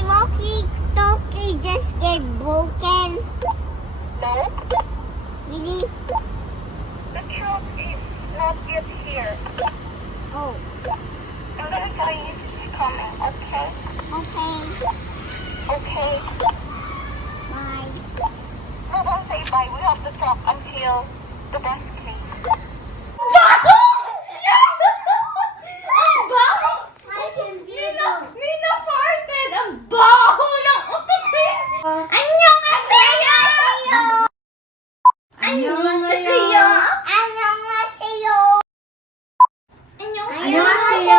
My walkie-talkie just get broken. No, Really? the truck is not yet here. Oh, I'm gonna tell you it's coming, okay? okay. Okay. Bye. No, don't say bye. We have to talk until the bus came. Ang baho! My computer. Mina farted! Ang baho ng utot eh! Annyeonghaseyo! Annyeonghaseyo! 안녕하세요. Annyeonghaseyo!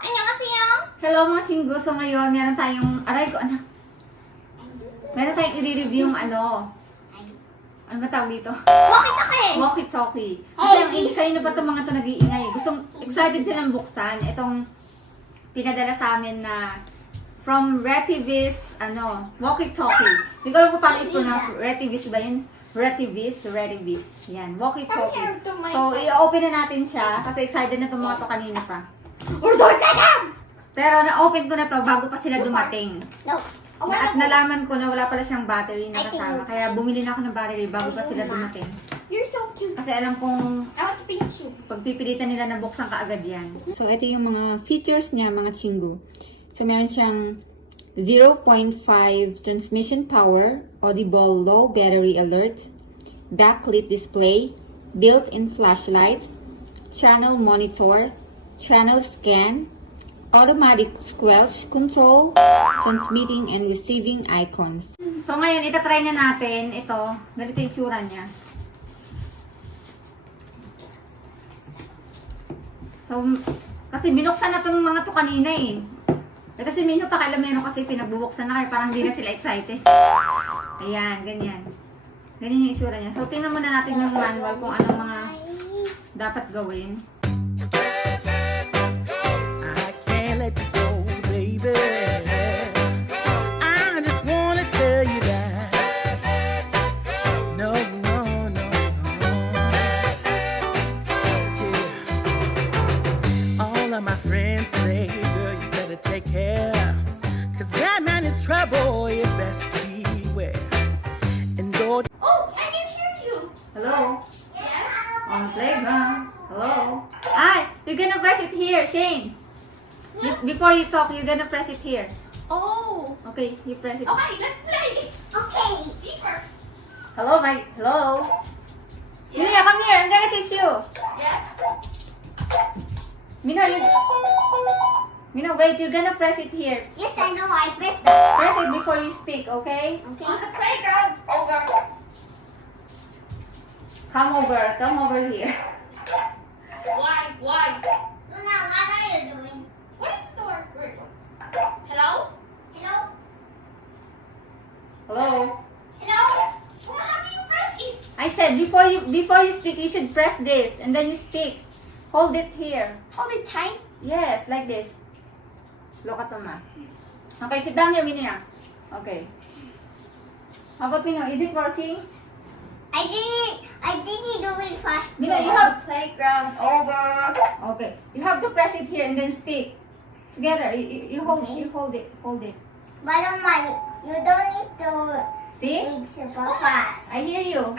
Annyeonghaseyo! Hello mga chinggo. So ngayon, meron tayong... Aray ko, anak. Meron tayong i-review yung ano. Ano ba tawag dito? Walkie-talkie. Walkie-talkie. Kasi ang kayo na ba itong mga ito nag-iingay? Excited silang buksan. Itong pinadala sa amin na from Retevis, walkie-talkie. Hindi ko alam kung paano i-pronounce. Retevis ba yun? Retevis. Yan, walkie-talkie. So, i-open na natin siya kasi excited na itong mga ito kanina pa. Pero na-open ko na to bago pa sila dumating. No. At nalaman ko na wala pala siyang battery na kasama. Kaya bumili na ako ng battery bago pa sila dumating. You're so cute. Kasi alam kong I want to pinch you. pagpipilitan nila na buksan kaagad yan. So, ito yung mga features niya, mga chingu. So, meron siyang 0.5 transmission power, audible low battery alert, backlit display, built-in flashlight, channel monitor, channel scan, automatic squelch control, transmitting and receiving icons. So ngayon, itatry na natin ito. Ganito yung tsura niya. So, kasi binuksan na itong mga to kanina eh. Kasi minho pakialamero kasi pinagbubuksan na kaya parang hindi na sila excited. Ayan, ganyan. Ganyan yung itsura niya. So, tingnan muna natin yung manual kung anong mga dapat gawin. Let you go, baby. I just wanna tell you that no. Yeah. All of my friends say, girl, you better take care, 'cause that man is trouble, you best beware. And though Oh, I can hear you. Hello? Yes? On the playground. Hello? Ah, you're gonna press it here, Shane. Before you talk, you're gonna press it here. Oh. Okay, you press it. Okay, let's play. Okay. Me first. Hello, hello. Mina, come here. I'm gonna teach you. Yes. Mina, wait. You're gonna press it here. Yes, I know. I pressed that. Press it before you speak, okay? Okay. On the playground, over. Come over here. Why? Luna, what are you doing? What is the word? Hello? Hello? Hello. Hello? Well, how do you press it? I said before you speak, you should press this and then you speak. Hold it here. Hold it tight. Yes, like this. Look at Ma. Okay, sit down here, Minia. Okay. How about Mino? Is it working? I didn't do it fast. Mino, you have... Playground, over. Okay. You have to press it here and then speak. Together. You hold it. Hold it. But you don't need to See? speak super fast. I hear you.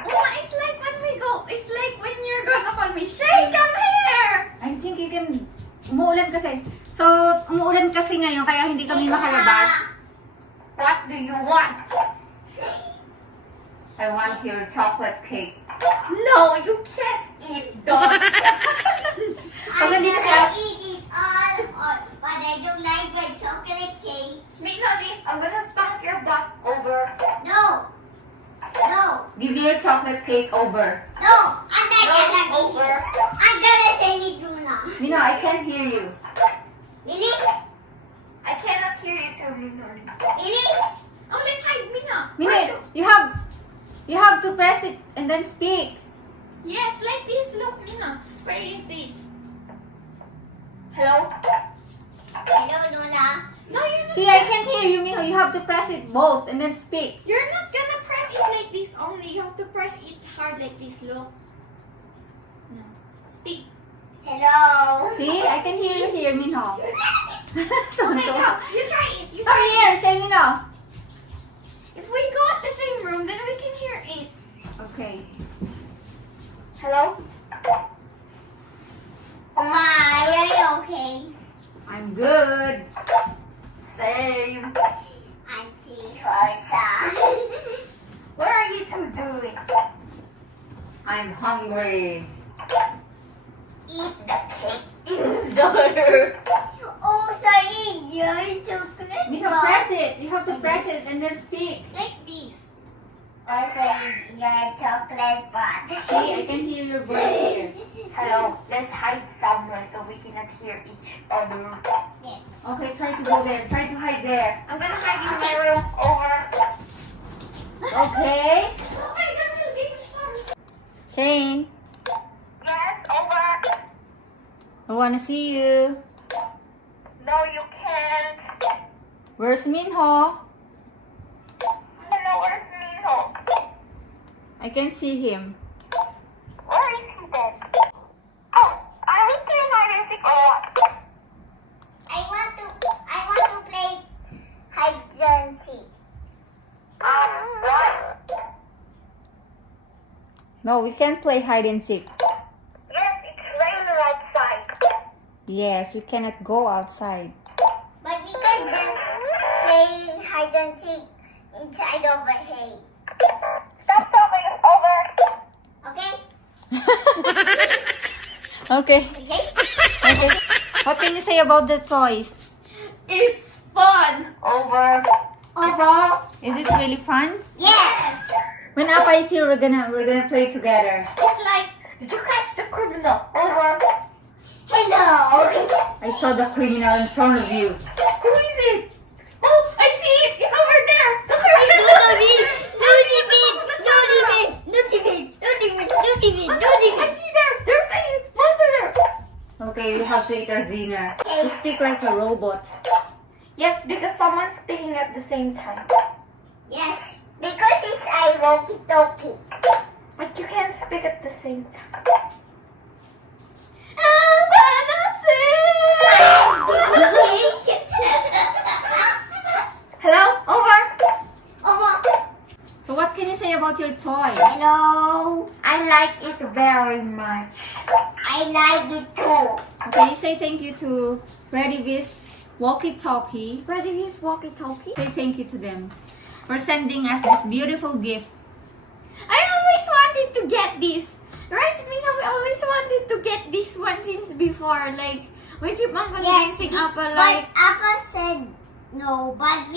It's like when you're gonna call me. Shane, come here! I think you can... Umuulan kasi. So, umuulan kasi ngayon kaya hindi kami makalabas. What do you want? I want your chocolate cake. No, you can't eat that. Pag I nandito can siya... eat it all, but I don't like the chocolate cake. Minali, I'm gonna spank your butt, over. No. No. Give me your chocolate cake over. No. I'm not No, gonna over. I'm gonna send it to Luna. Mino, I can't hear you. Really? I cannot hear you too, Minali. Really? Oh, let's hide, Mina. Mino, you have to press it and then speak. Yes, like this. Look, Mina. Where is this? Hello? Hello, Luna. No, you're not. See, I can't hear you, Mino. You have to press it both and then speak. You're not gonna press it like this only. You have to press it hard like this. Look. No. Speak. Hello. See, I can hear you here, Mino. Okay, go. You try it. You Come try it. here, say Mino. If we go at the same room, then we can hear it. Okay. Hello? Oma, are you okay? I'm good. Same. Auntie Rosa. What are you two doing? I'm hungry. Eat the cake. Indoor. Oh, sorry, your chocolate. You have to press it. You have to press it and then speak. Like this. Also, your chocolate bar. See, I can hear your voice here. Hello. Let's hide somewhere so we cannot hear each other. Yes. Okay, try to go there. Try to hide there. I'm gonna hide in my room. Over. Okay. Oh my God, we're being fun. Shane, Yes, over. I wanna see you. No, you can't. Where's Minho? Hello, where's Mino? I can see him. Where is he then? Oh, I will play hide and seek or what? I want to play hide and seek. What? No, we can't play hide and seek. Yes, it's raining outside. Yes, we cannot go outside. But we can just play hide and seek inside of a hay. Stop talking, it's over. Okay? Okay. Okay? Okay. What can you say about the toys? It's fun. Over. Over. Is it really fun? Yes. When Appa is here, we're gonna play together. It's like, did you catch the criminal? Over. Hello. I saw the criminal in front of you. Who is it? Oh, I see it. It's over there. The criminal. I see there. There's a monster there. Okay, we have to eat our dinner. You speak like a robot. Yes, because someone's speaking at the same time. Yes, because it's a walkie-talkie. But you can't speak at the same time. Hello? Over. So what can you say about your toy? Hello. I like it very much. I like it too. Okay, you say thank you to Retevis walkie-talkie. Retevis walkie-talkie? Say thank you to them for sending us this beautiful gift. I always wanted to get this. Right, Mina? We always wanted to get this one since before. Like, we keep on convincing Appa, like... But Appa said no. But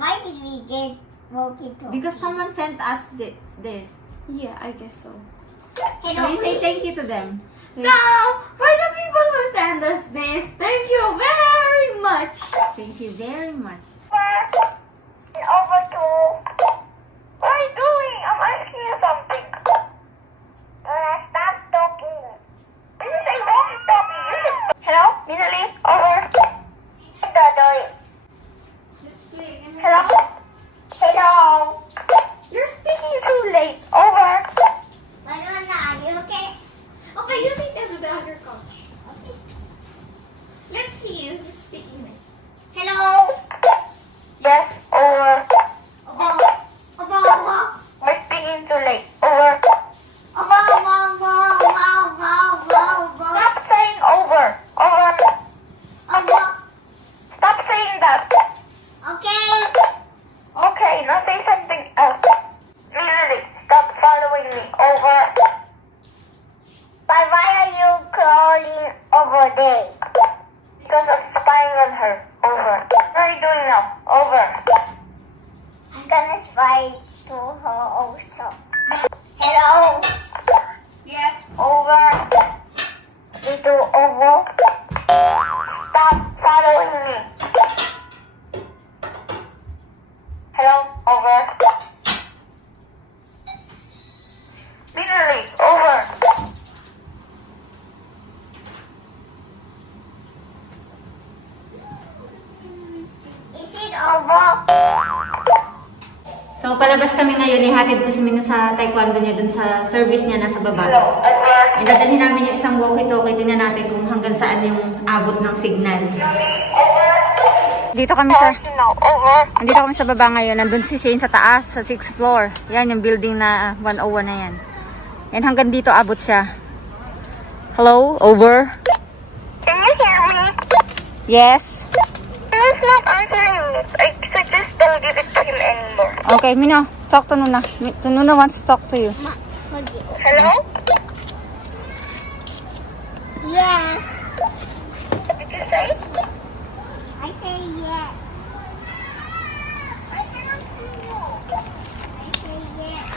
why did we get walkie-talkie? Because someone sent us this. Yeah, I guess so. So Hello. you say thank you to them. So, for the people who sent us this, thank you very much. Thank you very much. Over to... What are you doing? I'm asking you something. Stop talking. This is a walkie-talkie. Hello? Minali? Over. Dodoy. Hello? Hello. You're speaking too late. Over. Manona, are you okay? Okay, you sit down to the other couch. Okay. Let's see you speaking. Hello. Yes, over. Obo. We're speaking too late. Over. Obo. Stop saying over. Over. Obo. Stop saying that. Okay. Okay, now say something else. Really, stop following me. Over. But why are you crawling over there? Because I'm spying on her. Over. What are you doing now? Over. I'm gonna spy to her also. Hello. Yes, over. Ito over. Stop following me. Hello, over. Literally, over. Is it over? So palabas kami ngayon, ihatid ko si Mino sa taekwondo niya dun sa service niya nasa baba. Over. Idadalhin namin yung isang walkie-talkie, tingnan natin kung hanggang saan yung abot ng signal. Dito kami sa Nandito kami sa baba ngayon. Nandun si Shane sa taas, sa 6th floor. Yan yung building na 101 na yan. And hanggang dito abot siya. Hello, over. Can you hear me? Yes. He's not answering me. I suggest don't give it to him anymore. Okay, Mino, talk to Nuna. Nuna wants to talk to you. Hello? Yes. What did you say? I say yes. I cannot hear you. I say yes.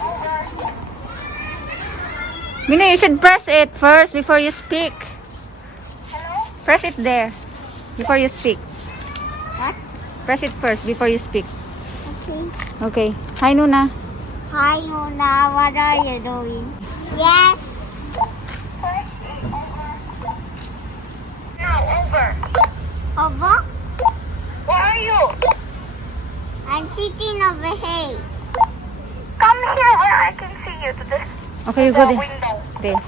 Over. Mino, you should press it first before you speak. Hello? Press it there before you speak. What? Press it first before you speak. Okay. Okay. Hi, Nuna. Hi, Mona. What are you doing? Yes. Now, over. Over? Where are you? I'm sitting over here. Come here where I can see you to the Okay, you go there. window. There.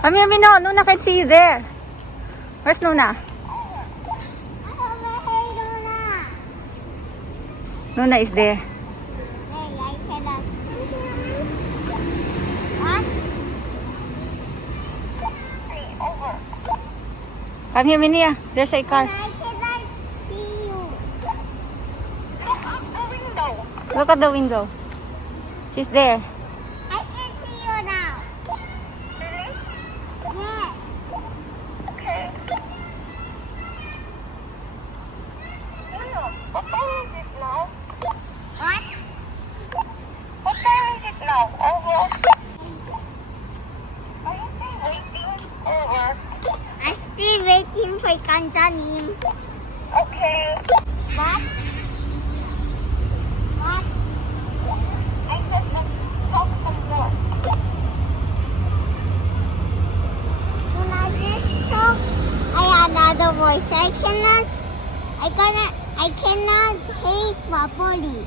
Come here, Mino. Nuna can see you there. Where's Nuna? I'm over here, Luna. Nuna is there. Hey, I cannot see you. What? Hey, over. Come here, Minia. There's a car. I cannot see you. Look out the window. Look at the window. She's there. I can see you now. Really? Yes. Okay. What time is it now? What? What time is it now? Over. Are you still waiting? Over. I'm still waiting for Kanjanim. Okay. What? What? I said let's talk some more. When I just talk, I another voice. I cannot hear properly.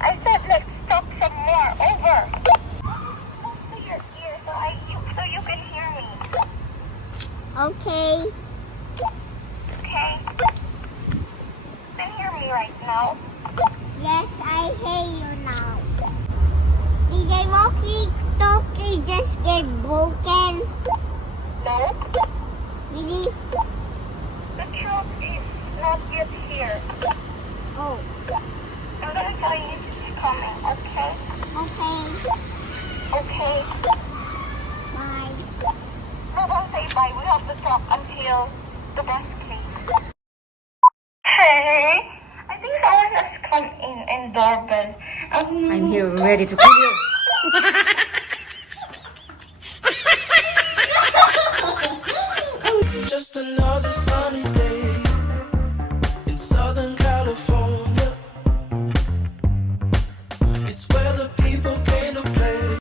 I said let's talk some more. Over. Close to your ear so you can hear me. Okay. Okay. You can hear me right now. Yes, I hear you now. Did your walkie-talkie just get broken? No. Really? The truck is not yet here. Oh. I'm gonna tell you it's coming, okay? Okay. Okay. Bye. No, don't say bye. We have to talk until the bus cleans. Hey, I think someone has come in doorbell. I'm here ready to kill you. Just another sunny day.